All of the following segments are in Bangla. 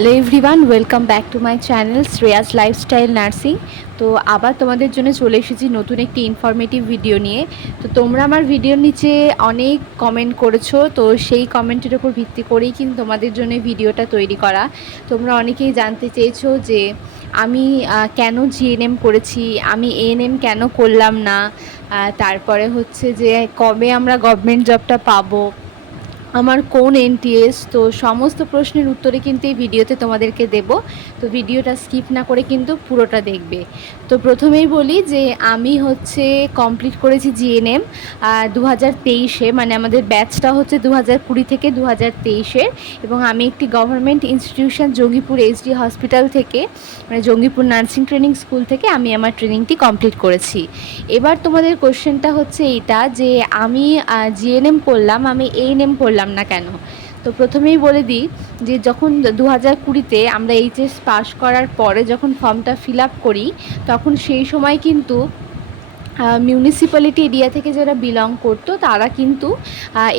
Hello everyone, welcome back to my channel Shreyas lifestyle nursing. তো আবার তোমাদের জন্য চলে এসেছি নতুন একটি ইনফরমেটিভ ভিডিও নিয়ে। তো তোমরা আমার ভিডিওর নিচে অনেক কমেন্ট করেছ, তো সেই কমেন্টের ওপর ভিত্তি করেই কিন্তু তোমাদের জন্য ভিডিওটা তৈরি করা। তোমরা অনেকেই জানতে চেয়েছো যে আমি কেন জিএনএম করেছি, আমি এএনএম কেন করলাম না? তারপরে হচ্ছে যে কবে আমরা গভর্নমেন্ট জবটা পাবো? আমার কোন এনটিএস, তো সমস্ত প্রশ্নের উত্তরে কিন্তু এই ভিডিওতে তোমাদেরকে দেব। তো ভিডিওটা স্কিপ না করে কিন্তু পুরোটা দেখবে। তো প্রথমেই বলি যে আমি হচ্ছে কমপ্লিট করেছি জিএনএম দু হাজার তেইশে মানে আমাদের ব্যাচটা হচ্ছে দু হাজার কুড়ি থেকে দু হাজার তেইশের এবং আমি একটি government institution, Jangipur HD hospital থেকে মানে জঙ্গিপুর নার্সিং ট্রেনিং স্কুল থেকে আমি আমার ট্রেনিংটি কমপ্লিট করেছি। এবার তোমাদের কোশ্চেনটা হচ্ছে এইটা যে আমি জিএনএম করলাম, আমি এএনএম করলাম। না কেন? তো প্রথমেই বলে দিই যে যখন দু হাজার কুড়িতে আমরা এইচএস পাশ করার পরে যখন ফর্মটা ফিল আপ করি, তখন সেই সময় কিন্তু মিউনিসিপ্যালিটি এরিয়া থেকে যারা বিলং করতো, তারা কিন্তু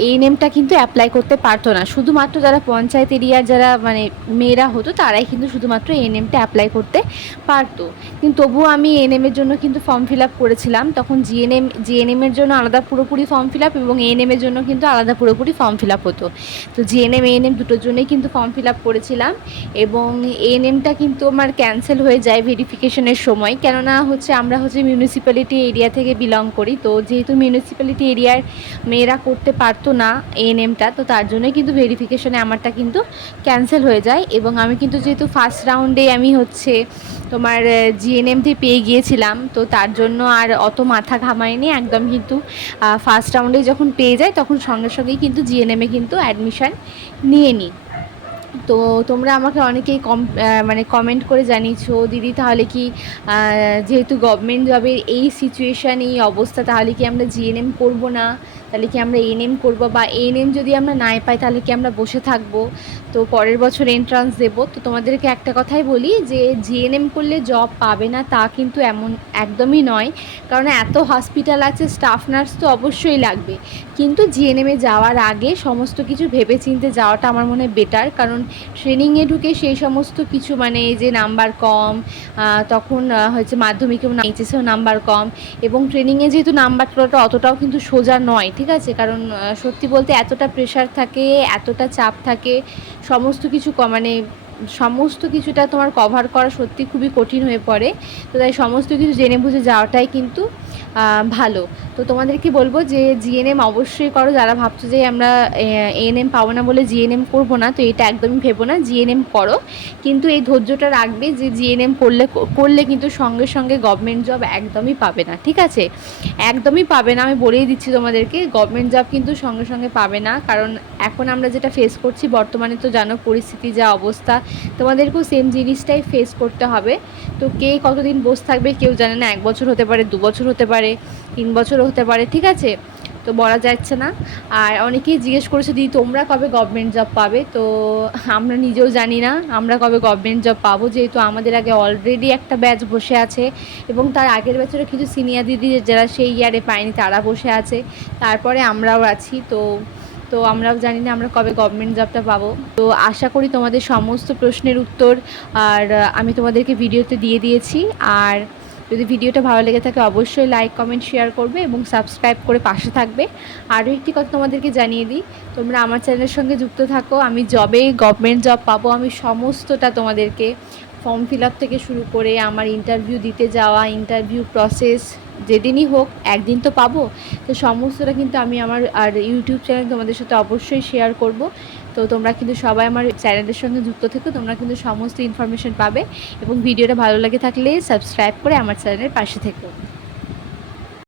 এই নেমটা কিন্তু অ্যাপ্লাই করতে পারতো না। শুধুমাত্র যারা পঞ্চায়েত এরিয়ার যারা মানে মেয়েরা হতো, তারাই কিন্তু শুধুমাত্র এই নেমটা অ্যাপ্লাই করতে পারতো। কিন্তু তবুও আমি এএনএমের জন্য কিন্তু ফর্ম ফিল আপ করেছিলাম। তখন জিএনএম জিএনএমের জন্য আলাদা পুরোপুরি ফর্ম ফিল আপ এবং এএনএমের জন্য কিন্তু আলাদা পুরোপুরি ফর্ম ফিল আপ হতো। তো জিএনএম এএনএম দুটোর জন্যই কিন্তু ফর্ম ফিল আপ করেছিলাম এবং এএনএমটা কিন্তু আমার ক্যান্সেল হয়ে যায় ভেরিফিকেশনের সময়। কেননা হচ্ছে আমরা হচ্ছে মিউনিসিপ্যালিটি এরিয়া থেকে বিলং করি। তো যেহেতু মিউনিসিপ্যালিটি এরিয়ার মেয়েরা করতে পারতো না এএনএমটা তো তার জন্যই কিন্তু ভেরিফিকেশনে আমারটা কিন্তু ক্যান্সেল হয়ে যায়। এবং আমি কিন্তু যেহেতু ফার্স্ট রাউন্ডে আমি হচ্ছে তোমার জিএনএমটি পেয়ে গিয়েছিলাম, তো তার জন্য আর অত মাথা ঘামায়নি। একদম কিন্তু ফার্স্ট রাউন্ডে যখন পেয়ে যায়, তখন সঙ্গে সঙ্গেই কিন্তু জিএনএমে কিন্তু অ্যাডমিশান নিয়ে নিই। তো তোমরা আমাকে অনেকেই কম মানে কমেন্ট করে জানিয়েছো, দিদি, তাহলে কি যেহেতু গভর্নমেন্ট জবের এই সিচুয়েশান এই অবস্থা, তাহলে কি আমরা জিএনএম করব না? তাহলে কি আমরা এনএম করব? বা এএনএম যদি আমরা নাই পাই, তাহলে কি আমরা বসে থাকব? তো পরের বছর এন্ট্রান্স দেব। তো তোমাদেরকে একটা কথাই বলি যে জিএনএম করলে জব পাবে না তা কিন্তু এমন একদমই নয়। কারণ এত হসপিটাল আছে স্টাফ নার্স তো অবশ্যই লাগবে। কিন্তু জিএনএমে যাওয়ার আগে সমস্ত কিছু ভেবে চিনতে যাওয়াটা আমার মনে হয় বেটার কারণ ট্রেনিংয়ে ঢুকে সেই সমস্ত কিছু মানে যে নাম্বার কম তখন হচ্ছে মাধ্যমিকেও এইচএসেও নাম্বার কম। এবং ট্রেনিংয়ে যেহেতু নাম্বার তোলাটা অতটাও কিন্তু সোজা নয় ঠিক আছে, কারণ সত্যি বলতে এতটা প্রেশার থাকে, এতটা চাপ থাকে, সমস্ত কিছু মানে সমস্ত কিছুটা তোমার কভার করা সত্যি খুবই কঠিন হয়ে পড়ে। তো তাই সমস্ত কিছু জেনে বুঝে যাওয়াটাই কিন্তু ভালো। তো তোমাদের তোমাদেরকে বলব যে জিএনএম অবশ্যই করো, যারা ভাবছ যে আমরা এএনএম পাবো না বলে জিএনএম করব না, তো এটা একদমই ভেবো না জিএনএম করো। কিন্তু এই ধৈর্যটা রাখবে যে জিএনএম করলে করলে কিন্তু সঙ্গে সঙ্গে গভর্নমেন্ট জব একদমই পাবে না, ঠিক আছে? একদমই পাবে না, আমি বলেই দিচ্ছি তোমাদেরকে গভর্নমেন্ট জব কিন্তু সঙ্গে সঙ্গে পাবে না, কারণ এখন আমরা যেটা ফেস করছি, বর্তমানে তো জানো পরিস্থিতি, যা অবস্থা, তোমাদেরকেও সেম জিনিসটাই ফেস করতে হবে। তো কে কতদিন বসে থাকবে, কেউ জানে না, এক বছর হতে পারে, দু বছর হতে পারে, তিন বছরও হতে পারে, ঠিক আছে? তো বলা যাচ্ছে না। আর অনেকেই জিজ্ঞেস করেছে, দিদি, তোমরা কবে গভর্নমেন্ট জব পাবে? তো আমরা নিজেও জানি না, আমরা কবে গভর্নমেন্ট জব পাবো, যেহেতু আমাদের আগে অলরেডি একটা ব্যাচ বসে আছে এবং তার আগের বছরে কিছু সিনিয়র দিদি যারা সেই ইয়ারে পায়নি, তারা বসে আছে। তারপরে আমরাও আছি, তো তো আমরাও জানি না আমরা কবে গভর্নমেন্ট জবটা পাবো। তো আশা করি তোমাদের সমস্ত প্রশ্নের উত্তর, আর আমি তোমাদেরকে ভিডিওতে দিয়ে দিয়েছি। আর যদি ভিডিওটা ভালো লেগে থাকে অবশ্যই লাইক কমেন্ট শেয়ার করবে এবং সাবস্ক্রাইব করে পাশে থাকবে। আরও একটি কথা তোমাদেরকে জানিয়ে দিই, তোমরা আমার চ্যানেলের সঙ্গে যুক্ত থাকো। আমি জবে গভর্নমেন্ট জব পাবো। আমি সমস্তটা তোমাদেরকে ফর্ম ফিল আপ থেকে শুরু করে আমার ইন্টারভিউ দিতে যাওয়া ইন্টারভিউ প্রসেস যেদিনই হোক, একদিন তো পাবো। তো সমস্তটা কিন্তু আমি আমার আর ইউটিউব চ্যানেল তোমাদের সাথে অবশ্যই শেয়ার করব। তো তোমরা কিন্তু সবাই আমার চ্যানেলের সঙ্গে যুক্ত থেকো, তোমরা কিন্তু সমস্ত ইনফরমেশন পাবে এবং ভিডিওটা ভালো লাগে থাকলে সাবস্ক্রাইব করে আমার চ্যানেলের পাশে থেকো।